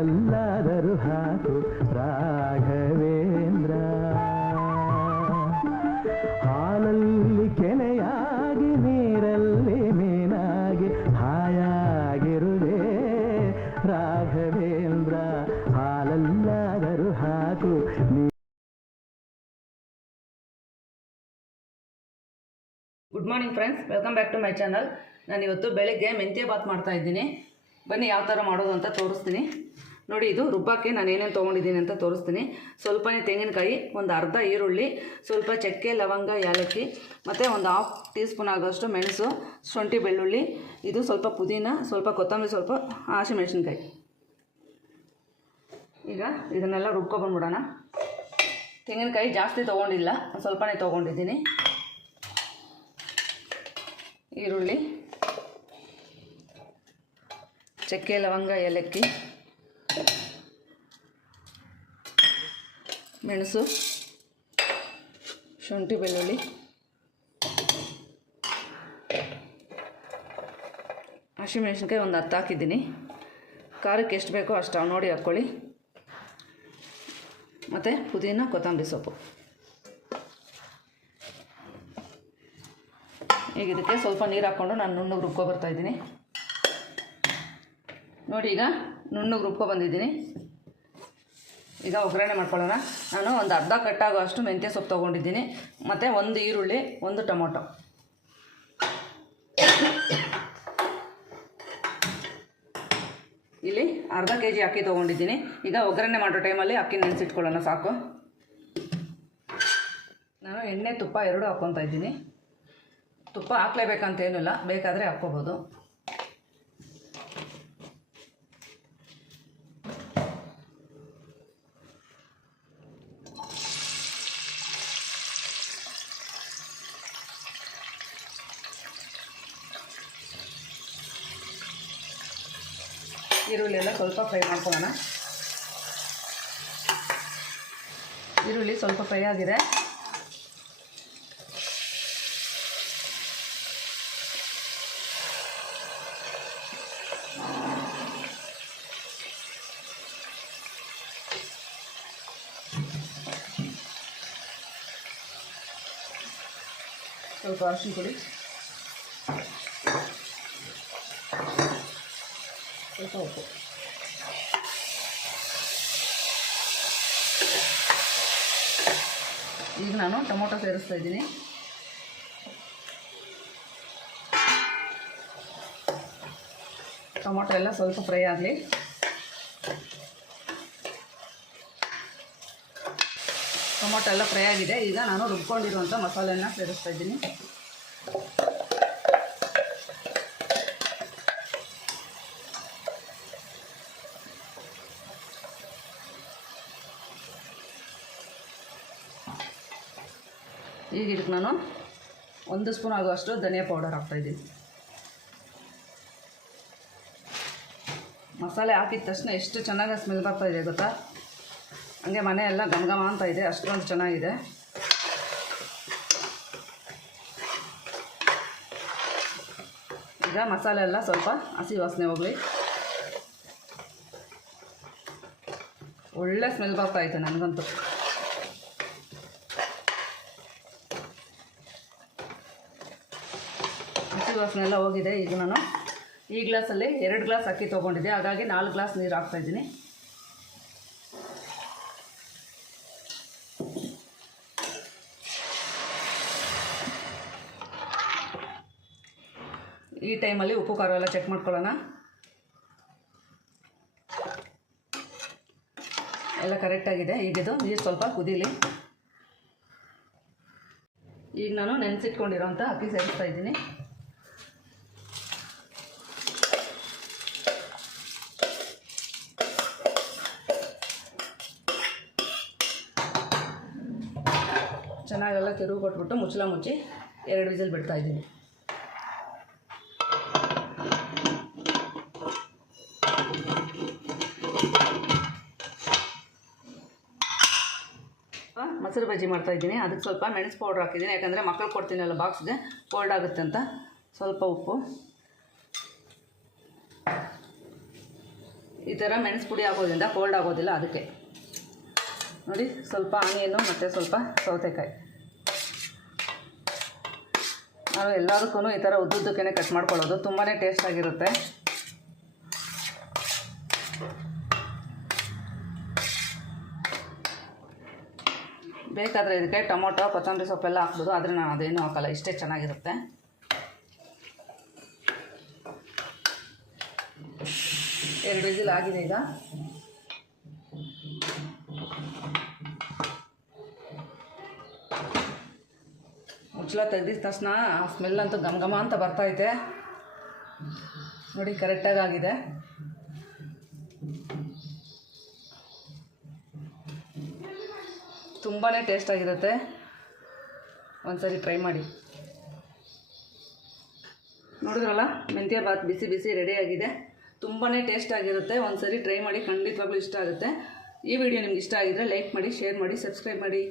ಎಲ್ಲಾದರೂ ಹಾಕು, ರಾಘವೇಂದ್ರ. ಹಾಲಲ್ಲಿ ಕೆನೆಯಾಗಿ, ನೀರಲ್ಲಿ ಮೀನಾಗಿ, ಹಾಯಾಗಿರುವೆ ರಾಘವೇಂದ್ರ. ಹಾಲಲ್ಲಾದರೂ ಹಾಕು, ನೀ good morning friends welcome back to my channel ನಾನು ಇವತ್ತು ಬೆಳಿಗ್ಗೆ ಮೆಂತ್ಯ ಬಾತ್ ಮಾಡ್ತಾ ಇದ್ದೀನಿ. ಬನ್ನಿ, ಯಾವ ಥರ ಮಾಡೋದು ಅಂತ ತೋರಿಸ್ತೀನಿ. ನೋಡಿ, ಇದು ರುಬ್ಬಕ್ಕೆ ನಾನು ಏನೇನು ತೊಗೊಂಡಿದ್ದೀನಿ ಅಂತ ತೋರಿಸ್ತೀನಿ. ಸ್ವಲ್ಪನೇ ತೆಂಗಿನಕಾಯಿ, ಒಂದು ಅರ್ಧ ಈರುಳ್ಳಿ, ಸ್ವಲ್ಪ ಚಕ್ಕೆ, ಲವಂಗ ಏಲಕ್ಕಿ ಮತ್ತು ಒಂದು ಹಾಫ್ ಟೀ ಸ್ಪೂನ್ ಆಗೋಷ್ಟು ಮೆಣಸು, ಶುಂಠಿ, ಬೆಳ್ಳುಳ್ಳಿ, ಇದು ಸ್ವಲ್ಪ ಪುದೀನ, ಸ್ವಲ್ಪ ಕೊತ್ತಂಬರಿ, ಸ್ವಲ್ಪ ಹಸಿಮೆಣಸಿನ್ಕಾಯಿ ಈಗ ಇದನ್ನೆಲ್ಲ ರುಬ್ಕೊಬಂದ್ಬಿಡೋಣ ತೆಂಗಿನಕಾಯಿ ಜಾಸ್ತಿ ತೊಗೊಂಡಿಲ್ಲ ಸ್ವಲ್ಪನೇ ತೊಗೊಂಡಿದ್ದೀನಿ. ಈರುಳ್ಳಿ. ಚಕ್ಕೆ, ಲವಂಗ, ಏಲಕ್ಕಿ, ಮೆಣಸು, ಶುಂಠಿ, ಬೆಳ್ಳುಳ್ಳಿ, ಹಸಿಮೆಣಸಿನ್ಕಾಯಿ ಒಂದು ಹತ್ತು ಹಾಕಿದ್ದೀನಿ. ಖಾರಕ್ಕೆ ಎಷ್ಟು ಬೇಕೋ ಅಷ್ಟು ನೋಡಿ ಹಾಕ್ಕೊಳ್ಳಿ. ಮತ್ತು ಪುದೀನ, ಕೊತ್ತಂಬರಿ ಸೊಪ್ಪು. ಈಗ ಇದಕ್ಕೆ ಸ್ವಲ್ಪ ನೀರು ಹಾಕ್ಕೊಂಡು ನಾನು ನುಣ್ಣಗೆ ರುಬ್ಕೊ ಬರ್ತಾ ಇದ್ದೀನಿ. ನೋಡಿ ಈಗ ನುಣ್ಣಗೆ ರುಬ್ಕೊ ಬಂದಿದ್ದೀನಿ. ಈಗ ಒಗ್ಗರಣೆ ಮಾಡ್ಕೊಳ್ಳೋಣ. ನಾನು ಒಂದು ಅರ್ಧ ಕಟ್ಟಾಗೋ ಅಷ್ಟು ಮೆಂತ್ಯ ಸೊಪ್ಪು ತೊಗೊಂಡಿದ್ದೀನಿ. ಮತ್ತು ಒಂದು ಈರುಳ್ಳಿ, ಒಂದು ಟೊಮೊಟೊ. ಇಲ್ಲಿ ಅರ್ಧ ಕೆ ಜಿ ಅಕ್ಕಿ ತೊಗೊಂಡಿದ್ದೀನಿ. ಈಗ ಒಗ್ಗರಣೆ ಮಾಡೋ ಟೈಮಲ್ಲಿ ಅಕ್ಕಿ ನೆನೆಸಿಟ್ಕೊಳ್ಳೋಣ, ಸಾಕು. ನಾನು ಎಣ್ಣೆ ತುಪ್ಪ ಎರಡು ಹಾಕ್ಕೊತಾ ಇದ್ದೀನಿ. ತುಪ್ಪ ಹಾಕ್ಲೇಬೇಕಂತೇನಿಲ್ಲ, ಬೇಕಾದರೆ ಹಾಕ್ಕೋಬೋದು. ಈರುಳ್ಳಿ ಎಲ್ಲ ಸ್ವಲ್ಪ ಫ್ರೈ ಮಾಡ್ಕೊಳ್ಳೋಣ. ಈರುಳ್ಳಿ ಸ್ವಲ್ಪ ಫ್ರೈ ಆಗಿದೆ. ಸ್ವಲ್ಪ ಅರ್ಶಿನ ಪುಡಿ. ಸ್ವಲ್ಪ ಈಗ ನಾನು ಟೊಮೊಟೊ ಸೇರಿಸ್ತಾ ಇದ್ದೀನಿ. ಟೊಮೊಟೊ ಎಲ್ಲ ಸ್ವಲ್ಪ ಫ್ರೈ ಆಗಲಿ. ಟೊಮೊಟೊ ಎಲ್ಲ ಫ್ರೈ ಆಗಿದೆ. ಈಗ ನಾನು ರುಬ್ಕೊಂಡಿರುವಂಥ ಮಸಾಲೆಯನ್ನು ಸೇರಿಸ್ತಾ ಇದ್ದೀನಿ. ಈಗ ಇದಕ್ಕೆ ನಾನು ಒಂದು ಸ್ಪೂನ್ ಆಗುವಷ್ಟು ಧನಿಯಾ ಪೌಡರ್ ಹಾಕ್ತಾಯಿದ್ದೀನಿ ಮಸಾಲೆ ಹಾಕಿದ ತಕ್ಷಣ ಎಷ್ಟು ಚೆನ್ನಾಗಿ ಸ್ಮೆಲ್ ಬರ್ತಾಯಿದೆ ಗೊತ್ತಾ? ಹಂಗೆ ಮನೆ ಎಲ್ಲ ಘಮ ಘಮ ಅಂತ ಇದೆ, ಅಷ್ಟೊಂದು ಚೆನ್ನಾಗಿದೆ. ಈಗ ಮಸಾಲೆ ಎಲ್ಲ ಸ್ವಲ್ಪ ಹಸಿ ವಾಸನೆ ಹೋಗಲಿ. ಒಳ್ಳೆ ಸ್ಮೆಲ್ ಬರ್ತಾಯಿದೆ ನನಗಂತೂ. ಹಸಿ ವಾಸನೆ ಎಲ್ಲ ಹೋಗಿದೆ. ಈಗ ನಾನು ಈ ಗ್ಲಾಸಲ್ಲಿ ಎರಡು ಗ್ಲಾಸ್ ಅಕ್ಕಿ ತೊಗೊಂಡಿದ್ದೆ. ಹಾಗಾಗಿ ನಾಲ್ಕು ಗ್ಲಾಸ್ ನೀರು ಹಾಕ್ತಾಯಿದ್ದೀನಿ ಈ ಟೈಮಲ್ಲಿ ಉಪ್ಪು, ಖಾರ ಎಲ್ಲ ಚೆಕ್ ಮಾಡ್ಕೊಳ್ಳೋಣ. ಎಲ್ಲ ಕರೆಕ್ಟಾಗಿದೆ ಈಗಿದು ನೀರು ಸ್ವಲ್ಪ ಕುದೀಲಿ. ಈಗ ನಾನು ನೆನೆಸಿಟ್ಕೊಂಡಿರೋಂಥ ಅಕ್ಕಿ ಸೇರಿಸ್ತಾ ಇದ್ದೀನಿ. ಚೆನ್ನಾಗೆಲ್ಲ ತಿರುವು ಕೊಟ್ಬಿಟ್ಟು ಮುಚ್ಚಲ ಮುಚ್ಚಿ ಎರಡು ವಿಸಿಲ್ ಬಿಡ್ತಾ ಇದ್ದೀನಿ. ಮೊಸರು ಬಜ್ಜಿ ಮಾಡ್ತಾ ಇದ್ದೀನಿ. ಅದಕ್ಕೆ ಸ್ವಲ್ಪ ಮೆಣಸು ಪೌಡ್ರ್ ಹಾಕಿದ್ದೀನಿ. ಯಾಕಂದರೆ ಮಕ್ಕಳು ಕೊಡ್ತೀನಲ್ಲ ಬಾಕ್ಸ್ಗೆ ಕೋಲ್ಡ್ ಆಗುತ್ತೆ ಅಂತ. ಸ್ವಲ್ಪ ಉಪ್ಪು. ಈ ಥರ ಮೆಣಸು ಪುಡಿ ಹಾಕೋದ್ರಿಂದ ಕೋಲ್ಡ್ ಆಗೋದಿಲ್ಲ ಅದಕ್ಕೆ. ನೋಡಿ, ಸ್ವಲ್ಪ ಆನಿಯನ್ನು ಮತ್ತು ಸ್ವಲ್ಪ ಸೌತೆಕಾಯಿ. ನಾನು ಎಲ್ಲದಕ್ಕೂ ಈ ಥರ ಉದ್ದುದ್ದಕ್ಕೇ ಕಟ್ ಮಾಡ್ಕೊಳ್ಳೋದು. ತುಂಬಾ ಟೇಸ್ಟಾಗಿರುತ್ತೆ ಬೇಕಾದರೆ ಇದಕ್ಕೆ ಟೊಮೊಟೊ, ಕೊತ್ತಂಬರಿ ಸೊಪ್ಪೆಲ್ಲ ಹಾಕ್ಬೋದು. ಆದರೆ ನಾನು ಅದೇನು ಹಾಕಲ್ಲ, ಇಷ್ಟೇ ಚೆನ್ನಾಗಿರುತ್ತೆ. ಎರಡು ವಿಸಿಲ್ ಆಗಿದೆ ಈಗ. ಮುಚ್ಚಳ ತೆಗ್ದಿದ ತಕ್ಷಣ ಆ ಸ್ಮೆಲ್ ಅಂತೂ ಘಮ ಅಂತ ಬರ್ತೈತೆ ನೋಡಿ ಕರೆಕ್ಟಾಗಿ ಆಗಿದೆ. ತುಂಬಾ ಟೇಸ್ಟಾಗಿರುತ್ತೆ ಒಂದ್ಸರಿ ಟ್ರೈ ಮಾಡಿ. ನೋಡಿದ್ರಲ್ಲ, ಮೆಂತ್ಯ ಬಾತ್ ಬಿಸಿ ಬಿಸಿ ರೆಡಿಯಾಗಿದೆ ತುಂಬಾ ಟೇಸ್ಟಾಗಿರುತ್ತೆ ಒಂದ್ಸರಿ ಟ್ರೈ ಮಾಡಿ, ಖಂಡಿತವಾಗ್ಲೂ ಇಷ್ಟ ಆಗುತ್ತೆ. ಈ ವಿಡಿಯೋ ನಿಮ್ಗೆ ಇಷ್ಟ ಆಗಿದ್ರೆ ಲೈಕ್ ಮಾಡಿ ಶೇರ್ ಮಾಡಿ ಸಬ್ಸ್ಕ್ರೈಬ್ ಮಾಡಿ.